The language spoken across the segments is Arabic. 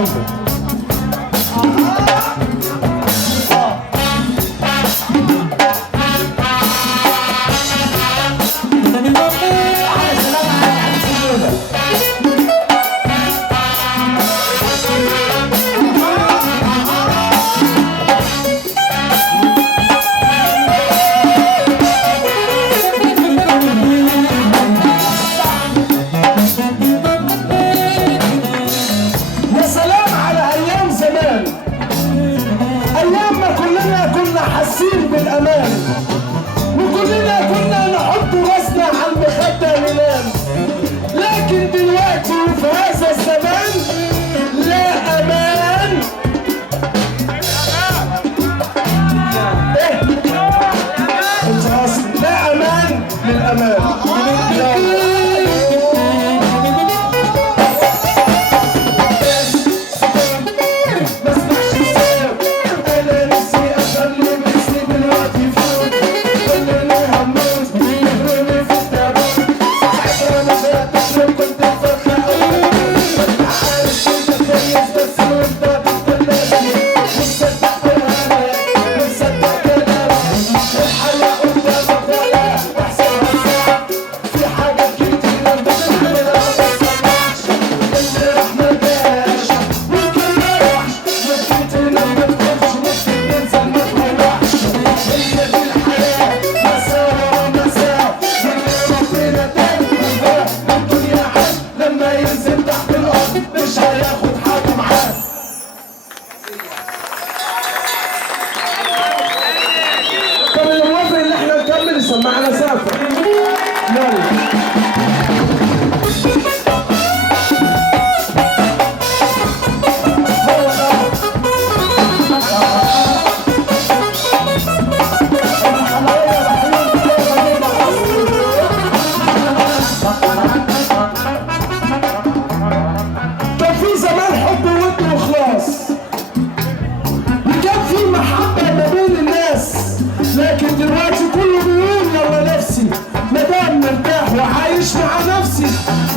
حبيبي. بالأمان وكلنا كنا نحط راسنا على المخدة ننام، لكن دلوقتي وفي هذا الزمان لا أمان. إيه؟ لا أمان للأمان. سمعنا سافر كان في زمان حب وود وخلاص، وكان في محبة ما بين الناس، لكن دلوقتي كله بيقول يلا نفسي مادام مرتاح وعايش مع نفسي،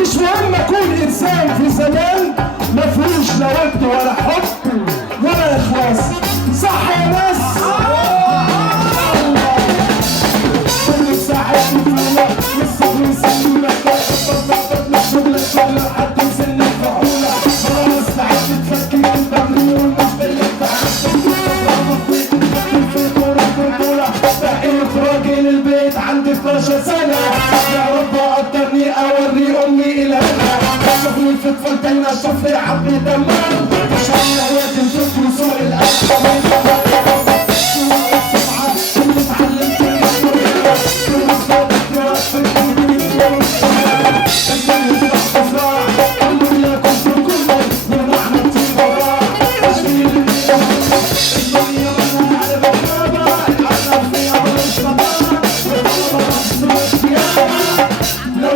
مش مهم اكون انسان في زمان ما فيهوش لا ود ولا حب ولا اخلاص. صح يا ناس؟ كل ساعة بطولة والصبر يسلونا شغلك شغل حد يسن الفعولة، خلاص تعبت تفكير البغل والمش راجل البيت عندي 12 سنة، يا رب قدرني اوري امي الهنا، شغلي في طفولتي اشوف لي عبي دمار، مش هوايات الفك وسوق القلب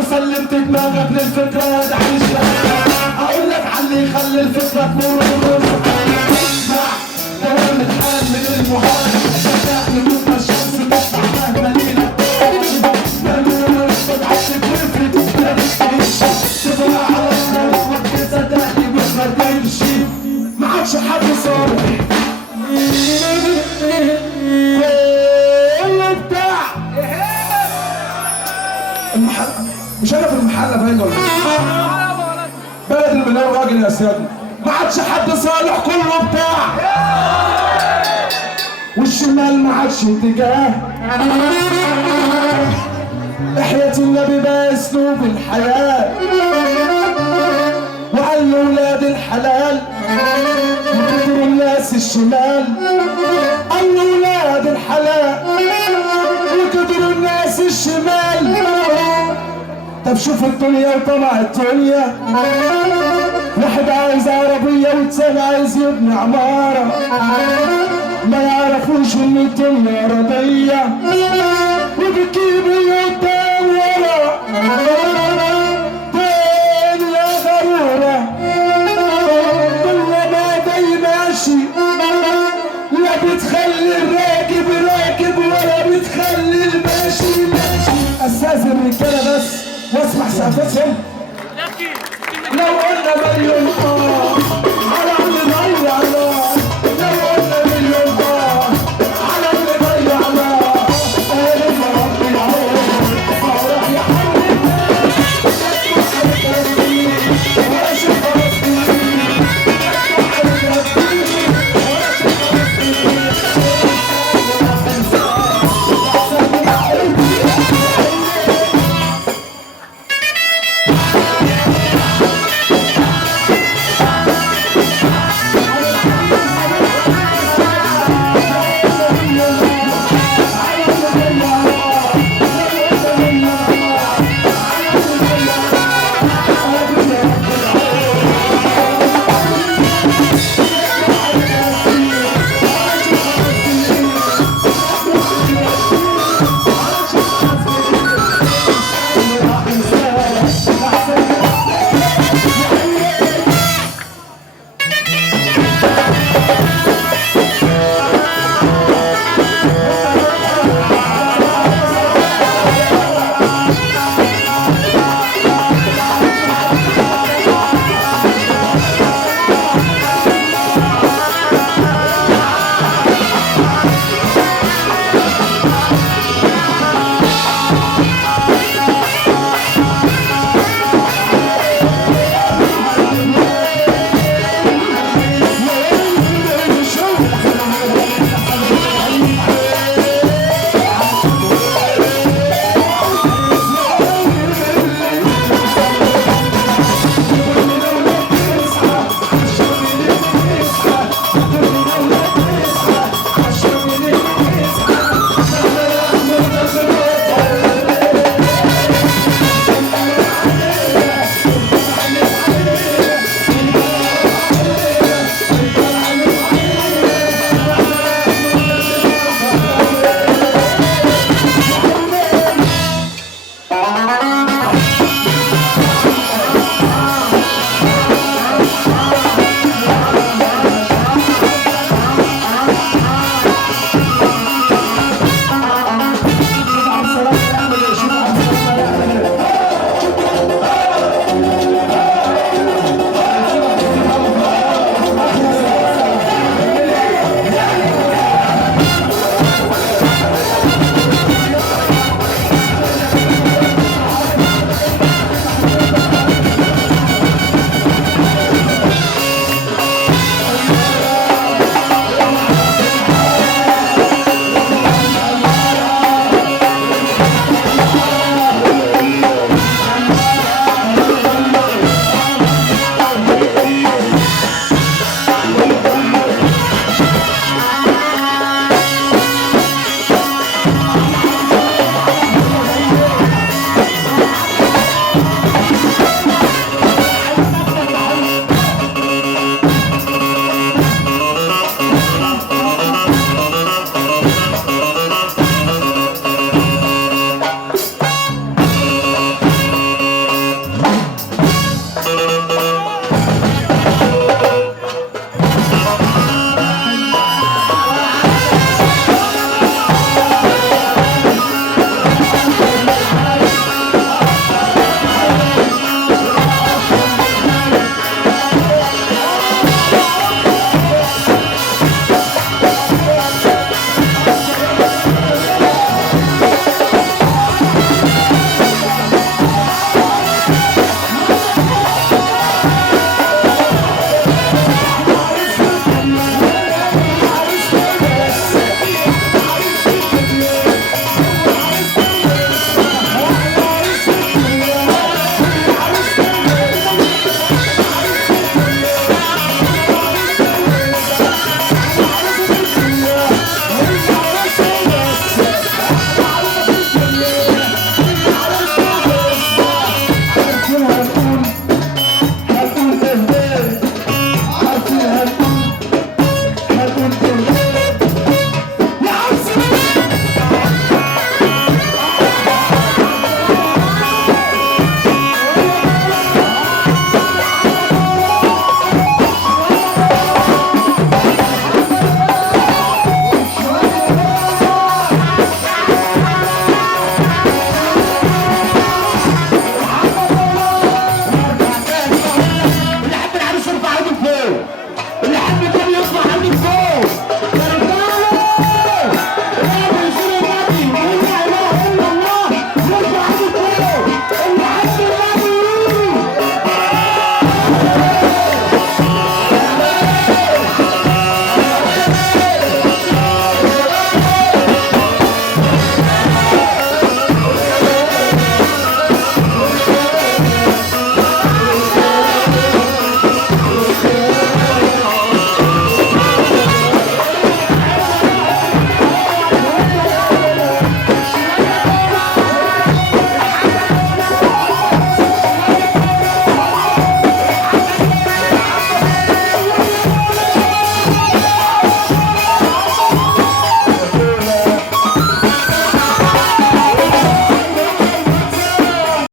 سلمت دماغك للفكرة تعيش اقول لك علي يخلي الفكرة تمر اسمع كلام الحال من المحال، صدقني بكرة الشمس تطلع مهما ليلة مهما تتعشق وفرد تعيش تطلع على الناس وقت صدقني بكرة تمشي ما عادش حد صالح كل بتاع المحل. مش انا في المحله باين ولا بلد المليون راجل يا سيادنا، ما عادش حد صالح كله بتاع، والشمال ما عادش اتجاه، احياء النبي بقى اسلوب الحياه، وقال له ولاد الحلال وكتروا الناس الشمال، قال له ولاد الحلال وكتروا الناس الشمال. طب شوف الدنيا وطمع الدنيا، واحد عايز عربية والتاني عايز يبني عمارة، ما يعرفوش ان الدنيا رضية وبتجيب قدام ورا، دنيا ضرورة كل ما جاي ماشي، لا بتخلي الراكب راكب ولا بتخلي الماشي ماشي. اساس الرجالة بس واسمع سقفتهم لو قلنا مليون